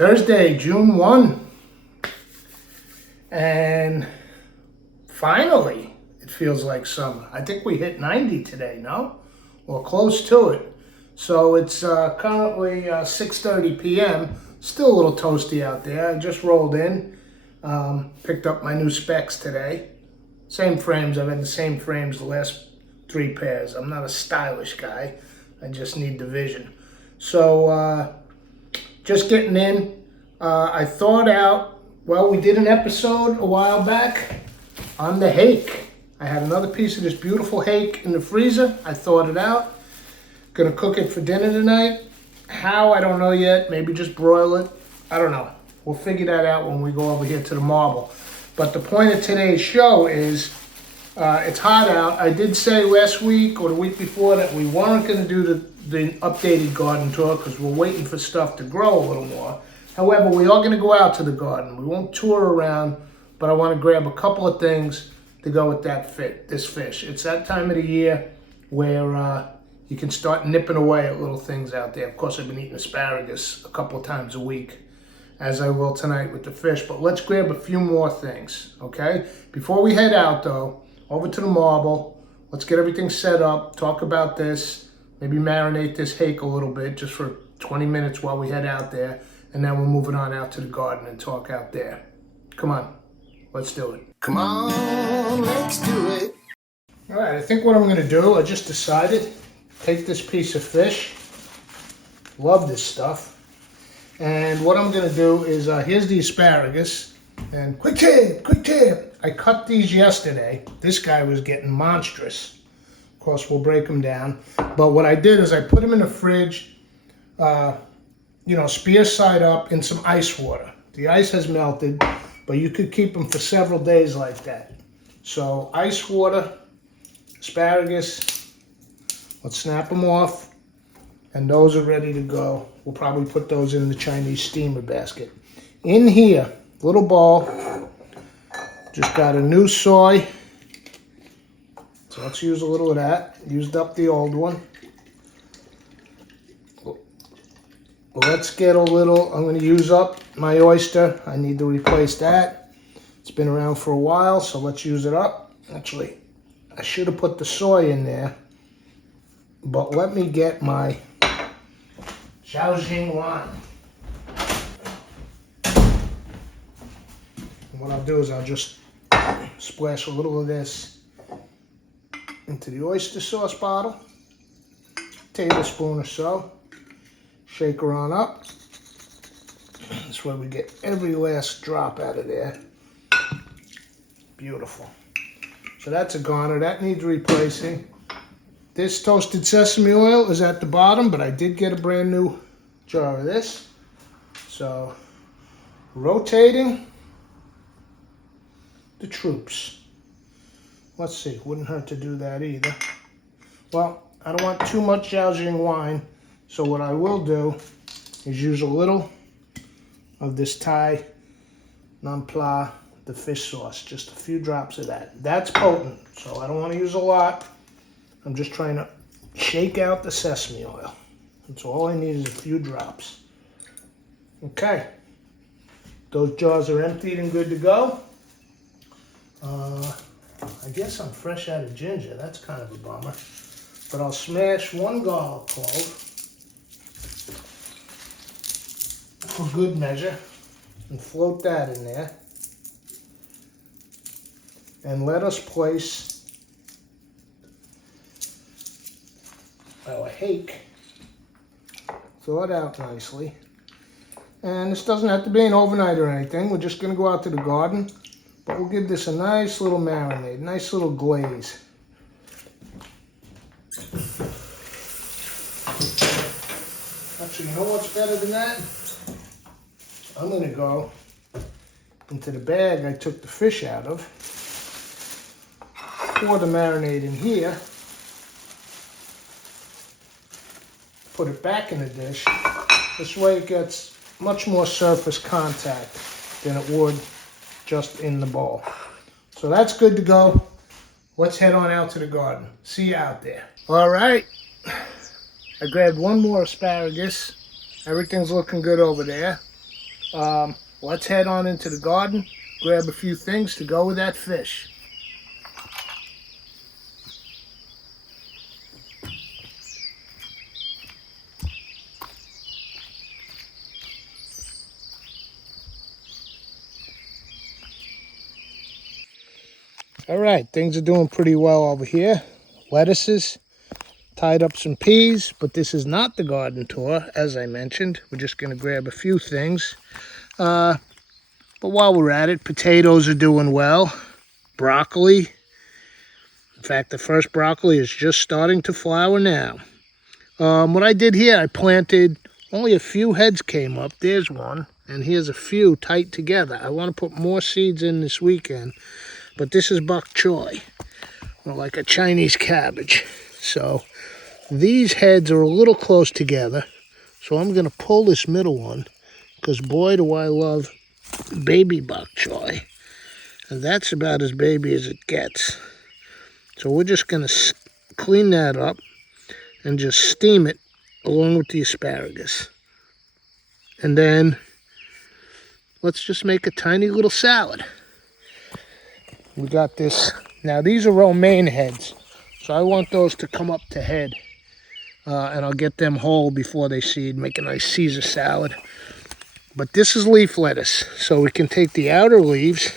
Thursday, June 1. And finally, it feels like summer. I think we hit 90 today, no? Or close to it. So it's currently 6:30 p.m. Still a little toasty out there. I just rolled in, picked up my new specs today. Same frames. I've had the same frames the last 3 pairs. I'm not a stylish guy. I just need the vision. So just getting in. I thought out, well, we did an episode a while back on the hake. I had another piece of this beautiful hake in the freezer. I thawed it out. Gonna cook it for dinner tonight. How, I don't know yet. Maybe just broil it. I don't know. We'll figure that out when we go over here to the marble. But the point of today's show is, it's hot out. I did say last week or the week before that we weren't gonna do the updated garden tour because we're waiting for stuff to grow a little more. However, we are gonna go out to the garden. We won't tour around, but I wanna grab a couple of things to go with this fish. It's that time of the year where you can start nipping away at little things out there. Of course, I've been eating asparagus a couple of times a week, as I will tonight with the fish. But let's grab a few more things, okay? Before we head out, though, over to the marble. Let's get everything set up, talk about this, maybe marinate this hake a little bit just for 20 minutes while we head out there. And then we're moving on out to the garden and talk out there. Come on, let's do it. Come on, let's do it. All right, I think what I'm gonna do, I just decided, take this piece of fish. Love this stuff. And what I'm gonna do is, here's the asparagus. And quick tip. I cut these yesterday. This guy was getting monstrous. Of course, we'll break them down. But what I did is I put them in the fridge, spear side up in some ice water. The ice has melted, but you could keep them for several days like that. So ice water, asparagus, let's snap them off, and those are ready to go. We'll probably put those in the Chinese steamer basket. In here, little bowl, just got a new soy, so let's use a little of that. Used up the old one. Let's get a little, I'm going to use up my oyster. I need to replace that. It's been around for a while, so let's use it up. Actually, I should have put the soy in there, but let me get my Shaoxing wine. And what I'll do is I'll just splash a little of this into the oyster sauce bottle, tablespoon or so. Shake her on up. This way we get every last drop out of there. Beautiful. So that's a goner. That needs replacing. This toasted sesame oil is at the bottom, but I did get a brand new jar of this. So, rotating the troops. Let's see, wouldn't hurt to do that either. Well, I don't want too much Shaoxing wine. So what I will do is use a little of this Thai non pla, the fish sauce, just a few drops of that. That's potent, so I don't want to use a lot. I'm just trying to shake out the sesame oil. That's all I need is a few drops. Okay, those jars are emptied and good to go. I guess I'm fresh out of ginger. That's kind of a bummer. But I'll smash 1 garlic clove for good measure and float that in there. And let us place our hake. Thaw it out nicely. And this doesn't have to be an overnight or anything. We're just going to go out to the garden. But we'll give this a nice little marinade, nice little glaze. Actually, you know what's better than that? I'm going to go into the bag I took the fish out of, pour the marinade in here, put it back in the dish. This way it gets much more surface contact than it would just in the bowl. So that's good to go. Let's head on out to the garden. See you out there. All right. I grabbed 1 more asparagus. Everything's looking good over there. Let's head on into the garden, grab a few things to go with that fish. All right, things are doing pretty well over here. Lettuces, tied up some peas, but this is not the garden tour, as I mentioned. We're just going to grab a few things. But while we're at it, potatoes are doing well. Broccoli. In fact, the first broccoli is just starting to flower now. What I did here, I planted, only a few heads came up. There's one, and here's a few tight together. I want to put more seeds in this weekend, but this is bok choy, or like a Chinese cabbage. So these heads are a little close together, so I'm going to pull this middle one, because boy do I love baby bok choy. And that's about as baby as it gets. So we're just going to clean that up and just steam it along with the asparagus. And then let's just make a tiny little salad. We got this. Now these are romaine heads, so I want those to come up to head. And I'll get them whole before they seed, make a nice Caesar salad. But this is leaf lettuce, so we can take the outer leaves.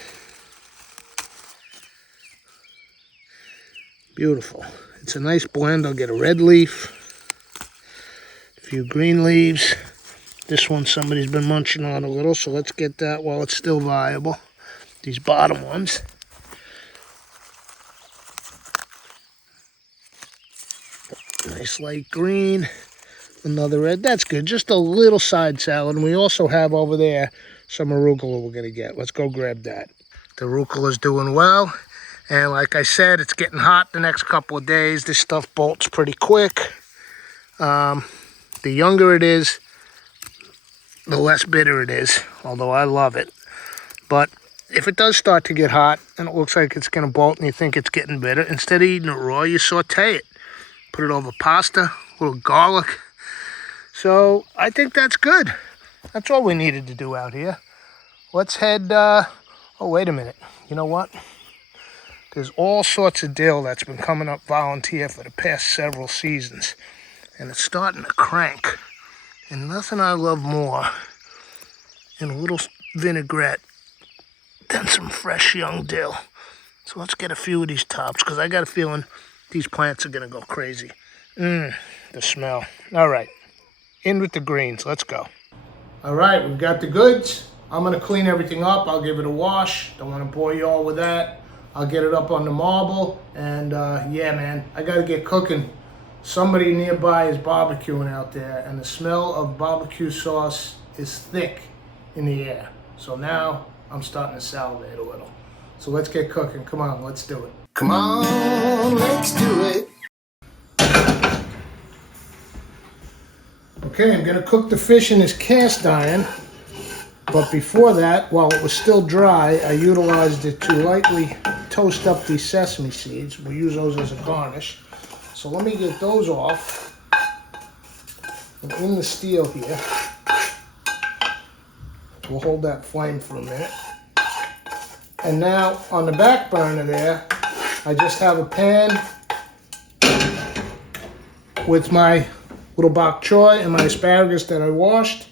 Beautiful. It's a nice blend. I'll get a red leaf, a few green leaves. This one somebody's been munching on a little, so let's get that while it's still viable. These bottom ones. Nice light green. Another red. That's good. Just a little side salad. And we also have over there some arugula we're going to get. Let's go grab that. The arugula's doing well. And like I said, it's getting hot the next couple of days. This stuff bolts pretty quick. The younger it is, the less bitter it is. Although I love it. But if it does start to get hot and it looks like it's going to bolt and you think it's getting bitter, instead of eating it raw, you saute it. Put it over pasta, a little garlic. So I think that's good. That's all we needed to do out here. Let's head, oh, wait a minute. You know what? There's all sorts of dill that's been coming up volunteer for the past several seasons. And it's starting to crank. And nothing I love more in a little vinaigrette than some fresh young dill. So let's get a few of these tops, because I got a feeling these plants are going to go crazy. The smell. All right. In with the greens. Let's go. All right, we've got the goods. I'm going to clean everything up. I'll give it a wash. Don't want to bore you all with that. I'll get it up on the marble. And yeah, man, I got to get cooking. Somebody nearby is barbecuing out there, and the smell of barbecue sauce is thick in the air. So now I'm starting to salivate a little. So let's get cooking. Come on, let's do it. Come on, let's do it. Okay, I'm going to cook the fish in this cast iron. But before that, while it was still dry, I utilized it to lightly toast up these sesame seeds. We'll use those as a garnish. So let me get those off. And in the steel here, we'll hold that flame for a minute. And now on the back burner there, I just have a pan with my little bok choy and my asparagus that I washed.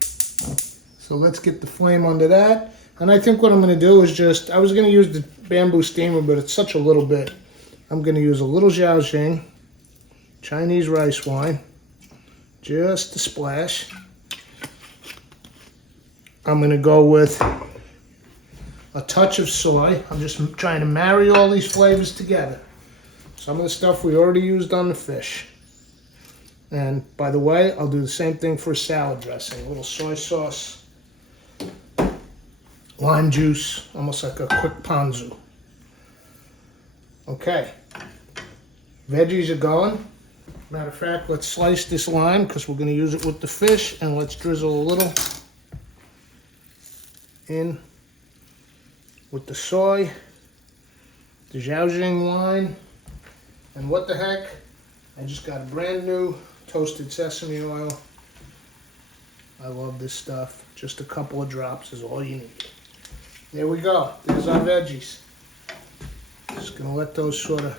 So let's get the flame under that. And I think what I'm going to do is just, I was going to use the bamboo steamer, but it's such a little bit. I'm going to use a little Zhaoxing, Chinese rice wine, just a splash. I'm going to go with a touch of soy. I'm just trying to marry all these flavors together. Some of the stuff we already used on the fish. And by the way, I'll do the same thing for salad dressing. A little soy sauce, lime juice, almost like a quick ponzu. Okay, veggies are going. Matter of fact, let's slice this lime because we're going to use it with the fish, and let's drizzle a little in with the soy, the Zhaoxing wine, and what the heck, I just got a brand new toasted sesame oil, I love this stuff. Just a couple of drops is all you need. There we go. There's our veggies. Just gonna let those sort of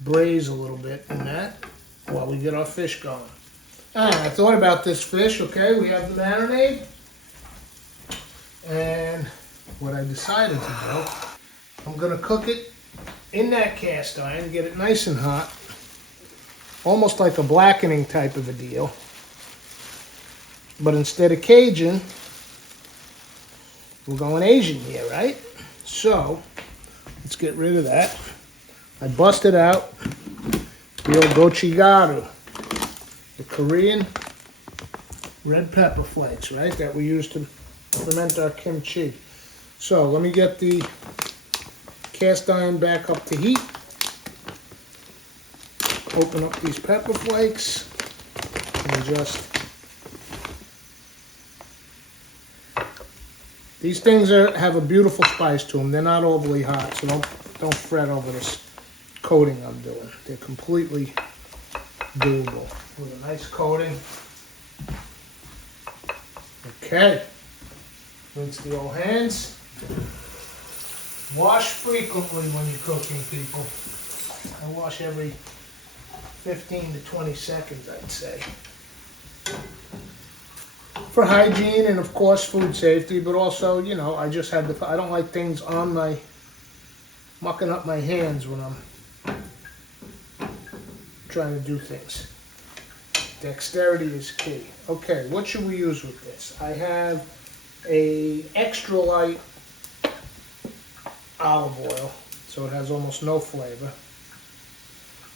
braise a little bit in that while we get our fish going. I thought about this fish, okay? We have the marinade. And what I decided to do, I'm gonna cook it in that cast iron, get it nice and hot. Almost like a blackening type of a deal. But instead of Cajun, we're going Asian here, right? So, let's get rid of that. I busted out the old gochugaru, the Korean red pepper flakes, right? That we use to ferment our kimchi. So, let me get the cast iron back up to heat. Open up these pepper flakes and just... These things have a beautiful spice to them. They're not overly hot, so don't fret over this coating I'm doing. They're completely doable with a nice coating. Okay. Rinse the old hands. Wash frequently when you're cooking, people. I wash every 15 to 20 seconds, I'd say. For hygiene and, of course, food safety, but also, you know, I just had I don't like things on my, mucking up my hands when I'm trying to do things. Dexterity is key. Okay, what should we use with this? I have a extra light olive oil, so it has almost no flavor,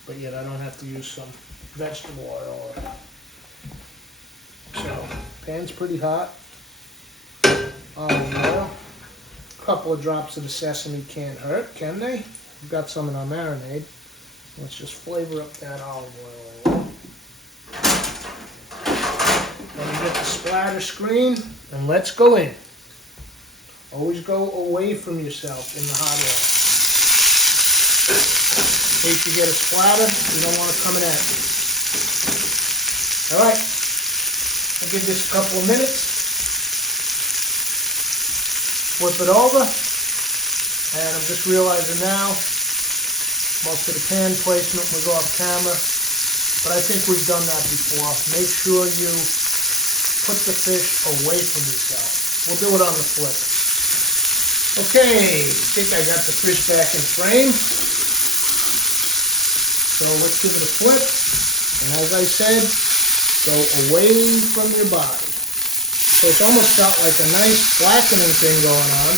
but yet I don't have to use some vegetable oil. So, pan's pretty hot. Olive oil. A couple of drops of the sesame can't hurt, can they? We've got some in our marinade. Let's just flavor up that olive oil a little. Let me get the splatter screen, and let's go in. Always go away from yourself in the hot oil. In case you get a splatter, you don't want it coming at you. All right. I'll give this a couple of minutes, flip it over, and I'm just realizing now, most of the pan placement was off camera, but I think we've done that before. Make sure you put the fish away from yourself. We'll do it on the flip. Okay, I think I got the fish back in frame. So let's give it a flip, and as I said, go away from your body. So it's almost got like a nice blackening thing going on,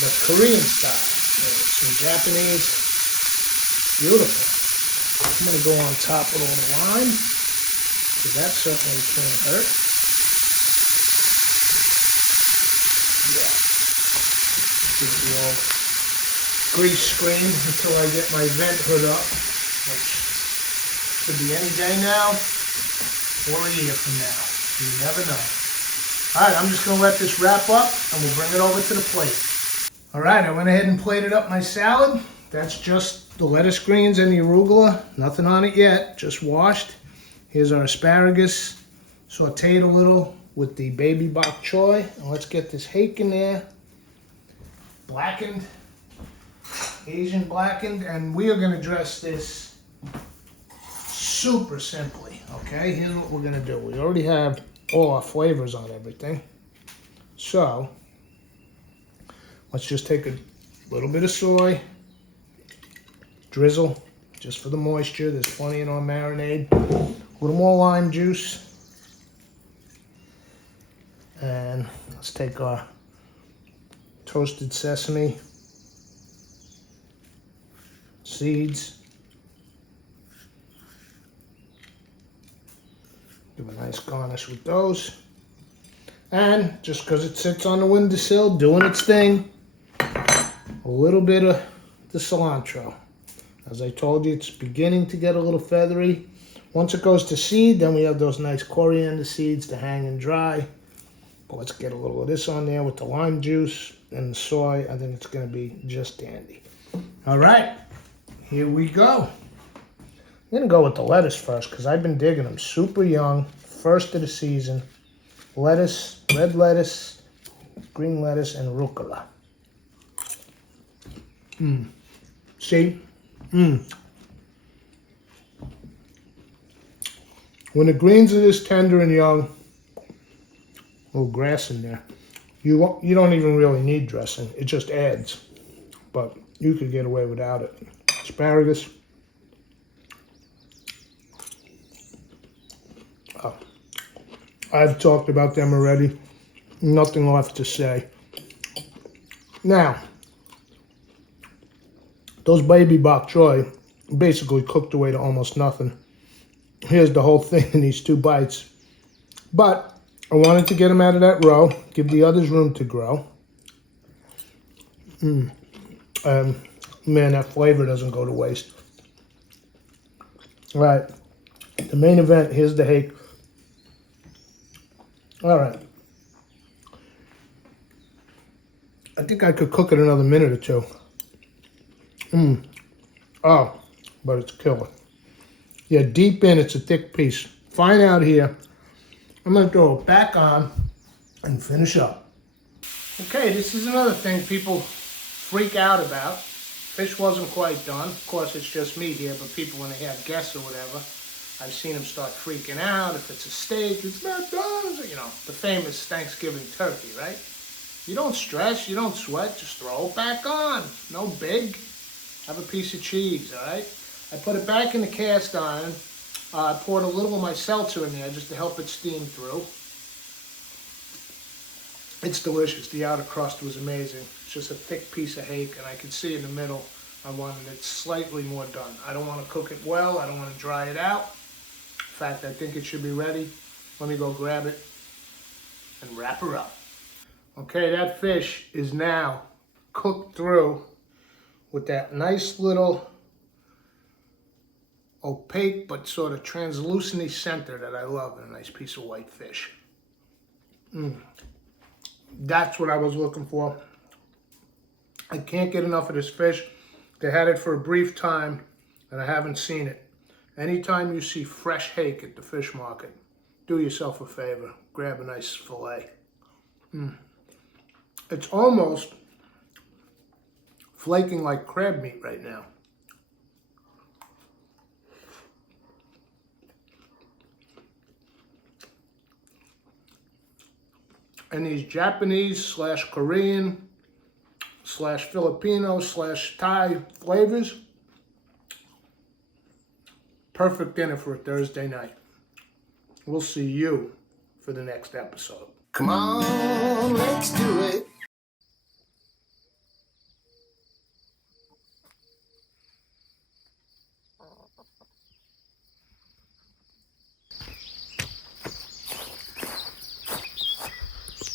but Korean style. Some Japanese. Beautiful. I'm going to go on top with a little lime, because that certainly can't hurt. Yeah. Give it the old grease screen until I get my vent hood up, which could be any day now or a year from now. You never know. All right, I'm just going to let this wrap up and we'll bring it over to the plate. All right, I went ahead and plated up my salad. That's just the lettuce greens and the arugula. Nothing on it yet, just washed. Here's our asparagus, sauteed a little with the baby bok choy. And let's get this hake in there. Blackened, Asian blackened, and we are going to dress this super simply, okay? Here's what we're gonna do. We already have all our flavors on everything. So, let's just take a little bit of soy, drizzle, just for the moisture. There's plenty in our marinade. A little more lime juice. And let's take our toasted sesame seeds. Do a nice garnish with those. And just because it sits on the windowsill doing its thing, a little bit of the cilantro. As I told you, it's beginning to get a little feathery. Once it goes to seed, then we have those nice coriander seeds to hang and dry. But let's get a little of this on there with the lime juice and the soy. I think it's going to be just dandy. All right, here we go. I'm going to go with the lettuce first because I've been digging them. Super young, first of the season. Lettuce, red lettuce, green lettuce, and rucola. See? When the greens are this tender and young, a little grass in there, you don't even really need dressing. It just adds. But you could get away without it. Asparagus. Oh, I've talked about them already. Nothing left to say. Now, those baby bok choy basically cooked away to almost nothing. Here's the whole thing in these 2 bites. But I wanted to get them out of that row, give the others room to grow. Man, that flavor doesn't go to waste. All right, the main event, here's the hake. All right. I think I could cook it another minute or 2. Oh, but it's killer. Yeah, deep in, it's a thick piece. Fine out here. I'm going to throw it back on and finish up. Okay, this is another thing people freak out about. Fish wasn't quite done. Of course, it's just me here, but people, when they have guests or whatever, I've seen them start freaking out. If it's a steak, it's not done. You know, the famous Thanksgiving turkey, right? You don't stress, you don't sweat, just throw it back on. No big. Have a piece of cheese, all right? I put it back in the cast iron. I poured a little of my seltzer in there just to help it steam through. It's delicious. The outer crust was amazing. It's just a thick piece of hake, and I can see in the middle I wanted it slightly more done. I don't want to cook it well. I don't want to dry it out. In fact, I think it should be ready. Let me go grab it and wrap her up. Okay, that fish is now cooked through with that nice little opaque but sort of translucent center that I love in a nice piece of white fish. That's what I was looking for. I can't get enough of this fish. They had it for a brief time and I haven't seen it. Anytime you see fresh hake at the fish market, do yourself a favor. Grab a nice fillet. It's almost flaking like crab meat right now. And these Japanese / Korean / Filipino / Thai flavors, perfect dinner for a Thursday night. We'll see you for the next episode. Come on, let's do it.